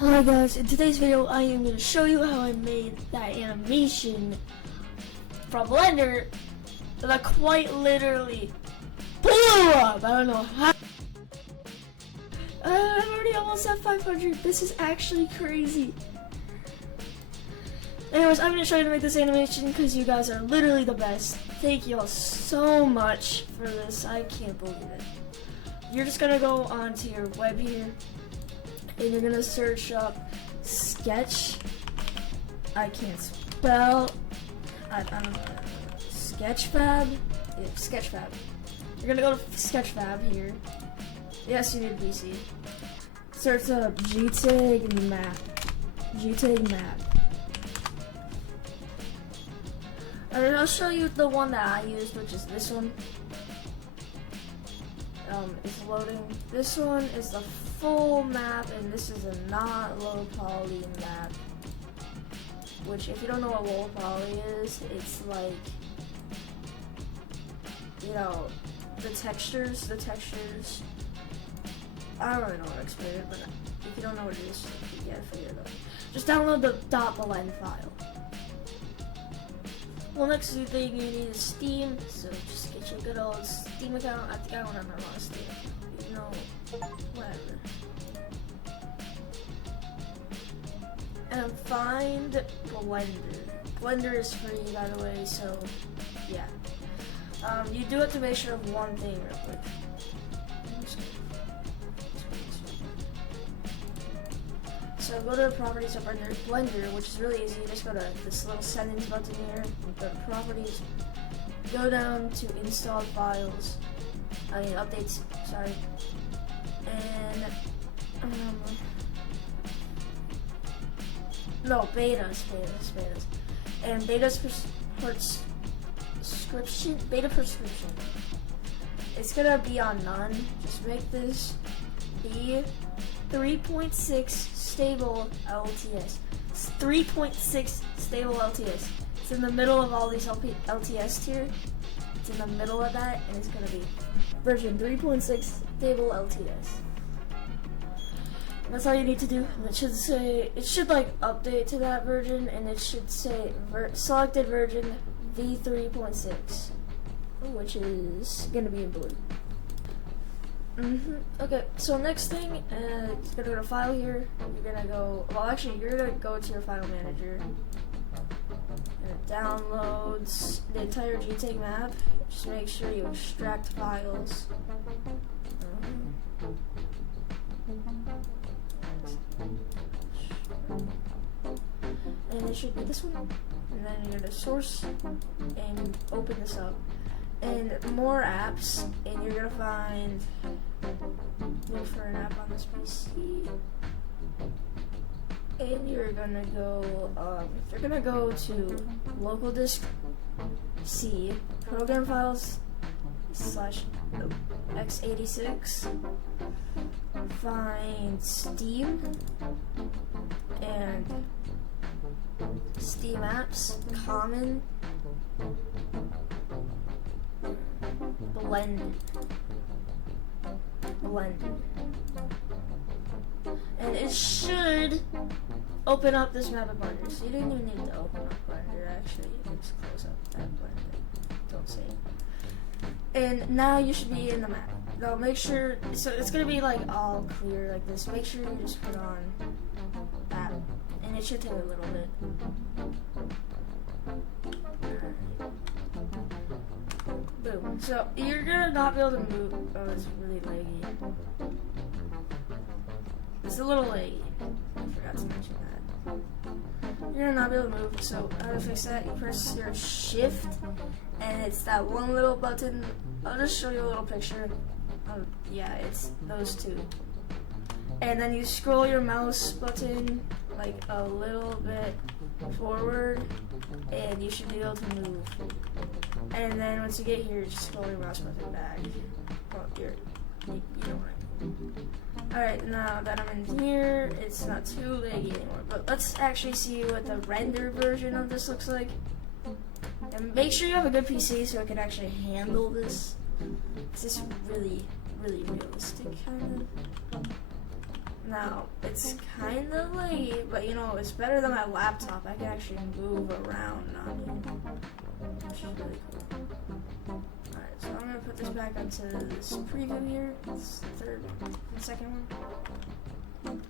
Hi guys, in today's video I am going to show you how I made that animation from Blender that quite literally blew up. I don't know how. I'm already almost at 500. This is actually crazy. Anyways, I'm going to show you how to make this animation because you guys are literally the best. Thank you all so much for this. I can't believe it. You're just going to go onto your web here and you're gonna search up sketch. I can't spell. I don't know. Sketchfab. Yeah, Sketchfab. You're gonna go to Sketchfab here. Yes, you need VC. Search up Gtag map. Gtag map. And I'll show you the one that I used, which is this one. It's loading. This one is the full map, and this is a not low poly map. Which, if you don't know what low poly is, it's like, you know, the textures. I don't really know how to explain it, but if you don't know what it is, you gotta figure it out. Just download the .blend file. Well, next thing you need is Steam, so just get your good old Steam account. I think I don't have my own Steam. You know, whatever. And find Blender. Blender is free, by the way, so yeah. You do have to make sure of one thing real quick. So go to the properties of Blender, which is really easy. You just go to this little settings button here, go to properties, go down to installed files, updates, sorry, and no, betas, and beta prescription. It's gonna be on none. Just make this be 3.6 stable LTS. It's 3.6 stable LTS. It's in the middle of all these LTS tier. It's in the middle of that, and it's gonna be version 3.6 stable LTS. That's all you need to do. It should say, it should like update to that version, and it should say selected version v3.6, which is gonna be in blue. Okay, so next thing, you're gonna go to file here. You're gonna go, well actually you're gonna go to your file manager. And it downloads the entire Gtag map. Just make sure you extract files. And it should be this one. And then you're gonna source and open this up. And more apps, and you're gonna find, look for an app on this PC, and you're gonna go to local disk C, program files / x86, find Steam, and Steam apps, common, Blend. And it should open up this map of Blender. So you didn't even need to open up Blender, actually. You can just close up that Blender. Don't say it. And now you should be in the map. Now make sure, so it's gonna be like all clear like this. Make sure you just put on that. And it should take a little bit. Boom. So you're gonna not be able to move. Oh, it's really laggy. It's a little laggy. I forgot to mention that. You're gonna not be able to move. So how to fix that? You press your shift, and it's that one little button. I'll just show you a little picture. Yeah, it's those two. And then you scroll your mouse button like a little bit forward, and you should be able to move. And then once you get here, just scroll your mouse button back. Well, you know what I mean. Alright, now that I'm in here, it's not too laggy anymore. But let's actually see what the render version of this looks like. And make sure you have a good PC so it can actually handle this. It's just really realistic, kind of. Now, it's kind of late, but you know, it's better than my laptop. I can actually move around on it, which is really cool. Alright, so I'm going to put this back onto this preview here. It's the second one.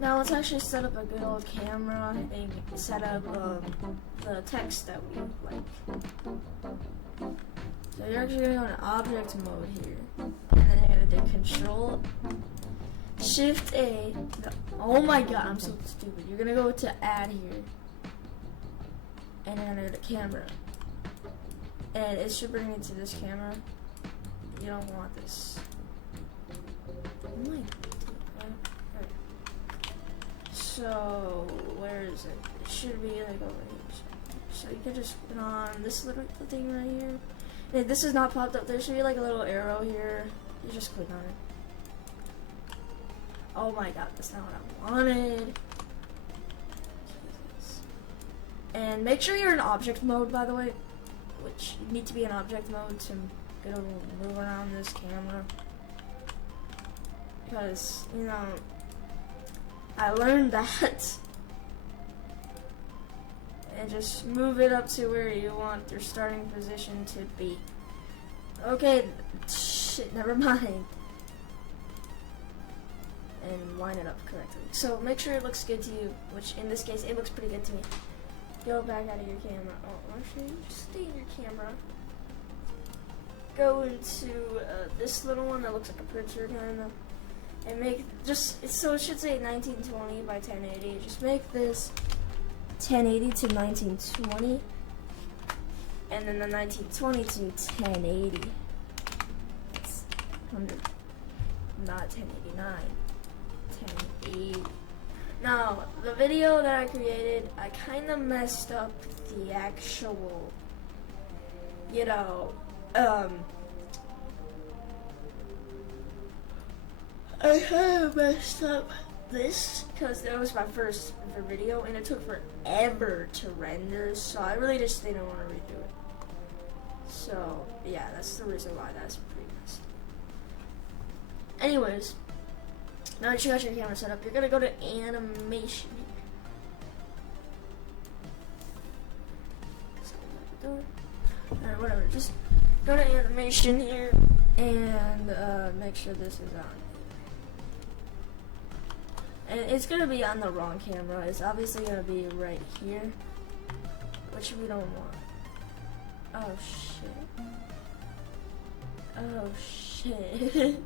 Now, let's actually set up a good old camera and set up the text that we like. So you're actually going to go in object mode here. And then you're going to do Control Shift A. No, oh my god, I'm so stupid. You're gonna go to add here. And then go to camera. And it should bring you to this camera. You don't want this. Oh my god. So, where is it? It should be like over here. So you can just put on this little thing right here. And if this is not popped up, there should be like a little arrow here. You just click on it. Oh my god, that's not what I wanted. Jesus. And make sure you're in object mode, by the way. Which you need to be in object mode to get able to move around this camera. Because, you know, I learned that. And just move it up to where you want your starting position to be. Okay, shit, never mind. And line it up correctly. So make sure it looks good to you, which in this case, it looks pretty good to me. Go back out of your camera. Oh, actually, just stay in your camera. Go into this little one that looks like a printer kind of, and make just, so it should say 1920 by 1080. Just make this 1080 to 1920, and then the 1920 to 1080. It's 100, not 1089. 1080. Now, the video that I created, I kind of messed up the actual, you know, I kind of messed up this because that was my first video and it took forever to render, so I really just didn't want to redo it. So, yeah, that's the reason why that's pretty messed up. Anyways, now that you got your camera set up, you're gonna go to animation. Alright, whatever. Just go to animation here and make sure this is on. And it's gonna be on the wrong camera. It's obviously gonna be right here, which we don't want. Oh shit. Oh shit.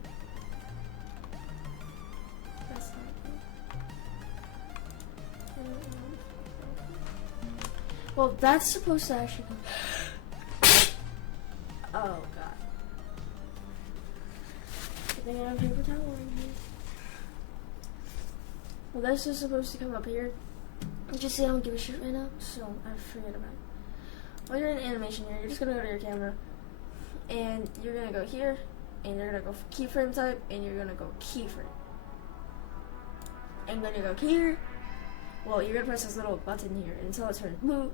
Well, that's supposed to actually go. Oh god. I think I have paper towel in here. Well, this is supposed to come up here. Just see, I don't give a shit right now, so I forget about it. While you're in animation here, you're just gonna go to your camera, and you're gonna go here, and you're gonna go for keyframe type, and you're gonna go keyframe. And then you go here. Well, you're gonna press this little button here until it turns blue,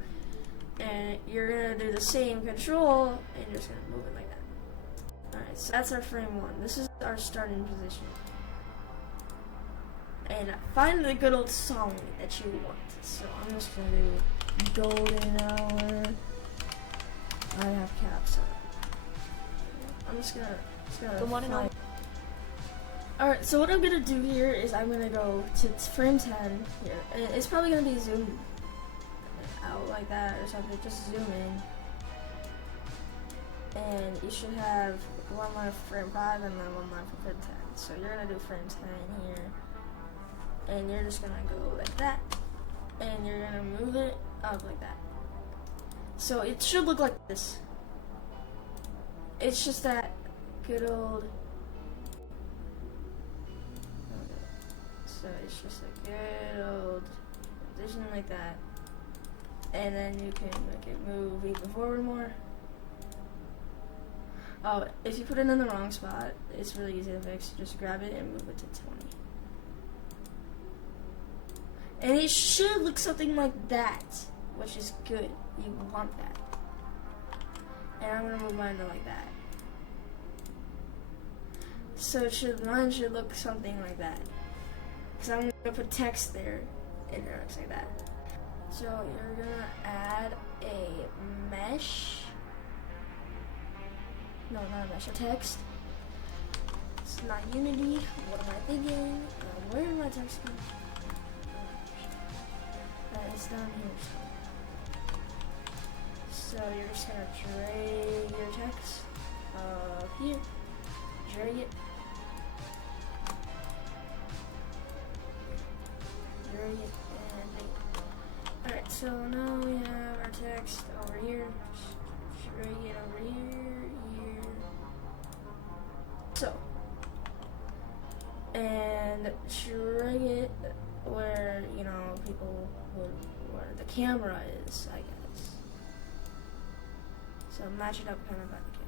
and you're gonna do the same control, and you're just gonna move it like that. Alright, so that's our frame one. This is our starting position. And find the good old song that you want. So I'm just gonna do Golden Hour. I have caps on. I'm just gonna the one and only. Alright, so what I'm gonna do here is I'm gonna go to frame 10 here. And it's probably gonna be zoomed out like that or something. Just zoom in. And you should have one line for frame 5 and then one line for frame 10. So you're gonna do frame 10 here. And you're just gonna go like that. And you're gonna move it up like that. So it should look like this. It's just that good old. So it's just a good old position like that. And then you can make it move even forward more. Oh, if you put it in the wrong spot, it's really easy to fix. Just grab it and move it to 20. And it should look something like that, which is good. You want that. And I'm gonna move mine to like that. So mine should look something like that. So I'm gonna put text there, and it looks like that. So you're gonna add a mesh. No, not a mesh, a text. It's not Unity. What am I thinking? Where did my text go? It's down here. So you're just gonna drag your text here. Drag it. Drag it and make it. Alright, so now we have our text over here. Just drag it over here, here. So, and drag it where, you know, people would, where the camera is, I guess. So match it up kind of by the camera.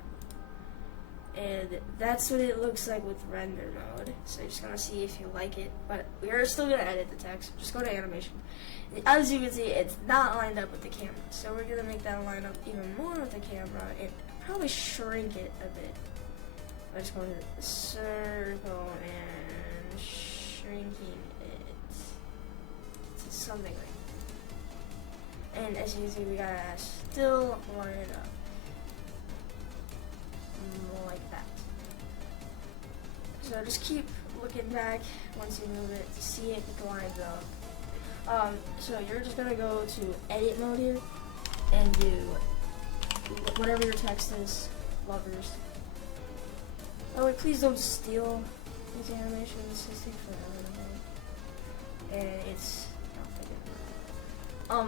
And that's what it looks like with render mode. So you're just gonna see if you like it, but we are still gonna edit the text. Just go to animation. As you can see, it's not lined up with the camera. So we're gonna make that line up even more with the camera and probably shrink it a bit. I'm just going to the circle and shrinking it to something like that. And as you can see, we gotta still line it up. Like that. So just keep looking back once you move it to see if it lines up. So you're just gonna go to edit mode here and do whatever your text is, lovers. Oh wait, please don't steal these animations. This takes forever. And it's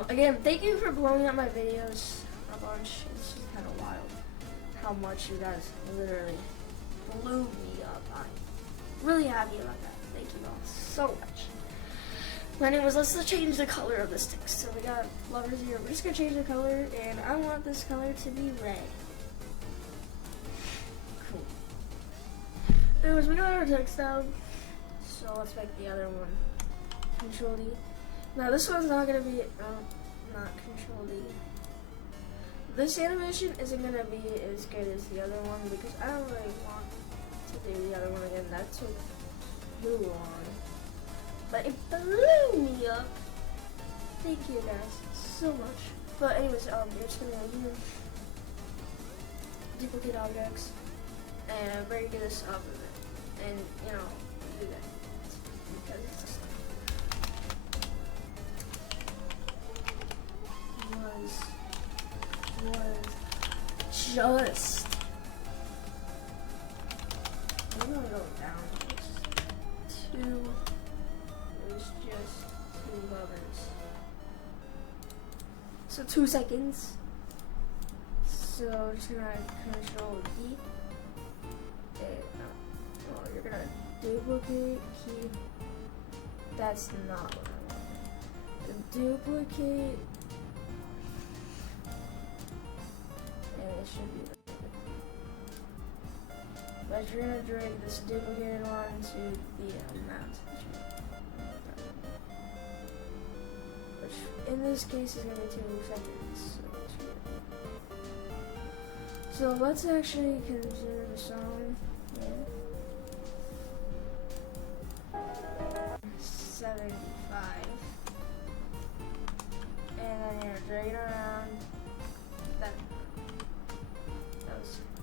again, thank you for blowing up my videos a bunch. It's just kind of wild how much you guys literally blew me up. I'm really happy about that. Thank you all so much. But anyways, let's change the color of this text. So we got lovers here. We're just gonna change the color, and I want this color to be red. Cool. Anyways, we got our text down. So let's make the other one Control D. Now this one's not gonna be not Control D. This animation isn't gonna be as good as the other one because I don't really want to do the other one again. That took too long. But it blew me up. Thank you guys so much. But anyways, you're just gonna go here, duplicate objects, and break this up a bit, and you know, do that because it's was just. I'm gonna go down. Two. It was just two lovers. So 2 seconds. So we're just gonna Control D. And you're gonna duplicate key. That's not what I want. Duplicate. It should be but you're gonna drag this duplicated one to the amount, which in this case is gonna be 2 seconds. So let's actually consider the song. 75, and then you're dragging around that.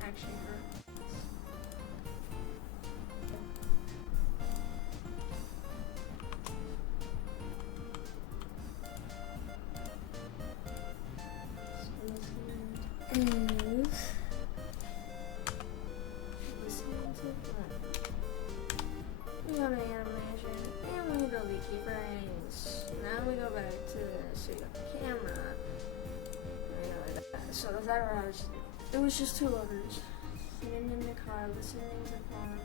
Actually hurt. We have an animation, and we need the leaky brains. Now we go back to this. So you got the camera. So the background is. It was just 2 lovers sitting in the car listening to porn.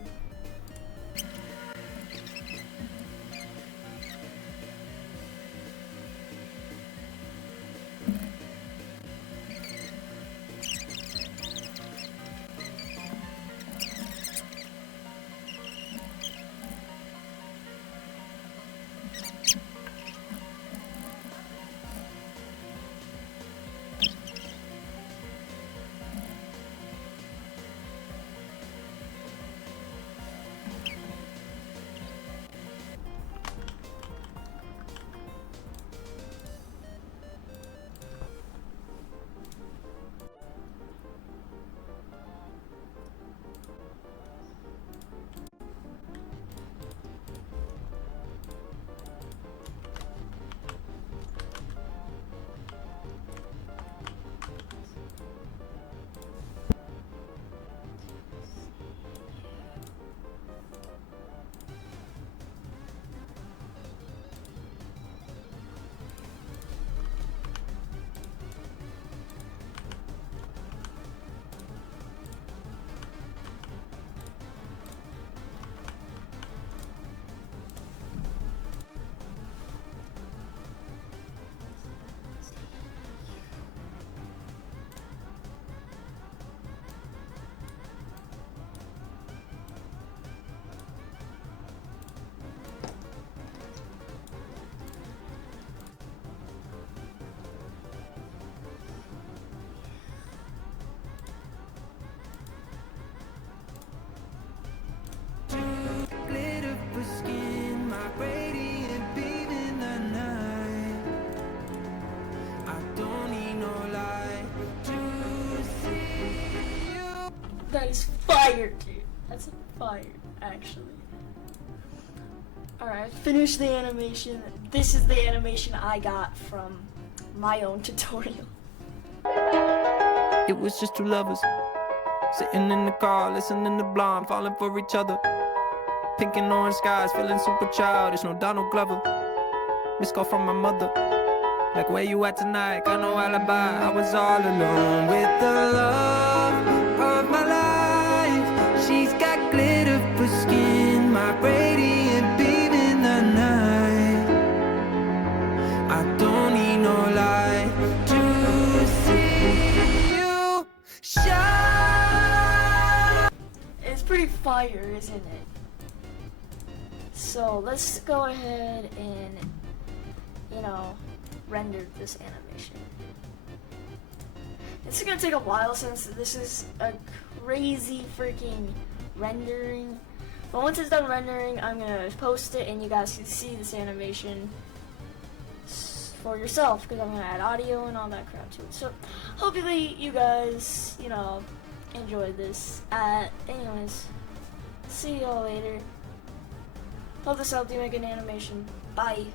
fire, dude. That's fire, actually. Alright, finish the animation. This is the animation I got from my own tutorial. It was just two lovers sitting in the car, listening to Blonde, falling for each other. Pink and orange skies, feeling super childish. No Donald Glover. Missed call from my mother. Like, where you at tonight? Got no alibi. I was all alone with the love of my life. She's got glitter for skin, my radiant beam in the night. I don't need no light to see you shine. It's pretty fire, isn't it? So let's go ahead and, render this animation. It's gonna take a while since this is a crazy freaking rendering. But once it's done rendering, I'm gonna post it and you guys can see this animation for yourself, because I'm gonna add audio and all that crap to it. So hopefully you guys, enjoyed this. Anyways, see y'all later. Hope this helped you make an animation. Bye.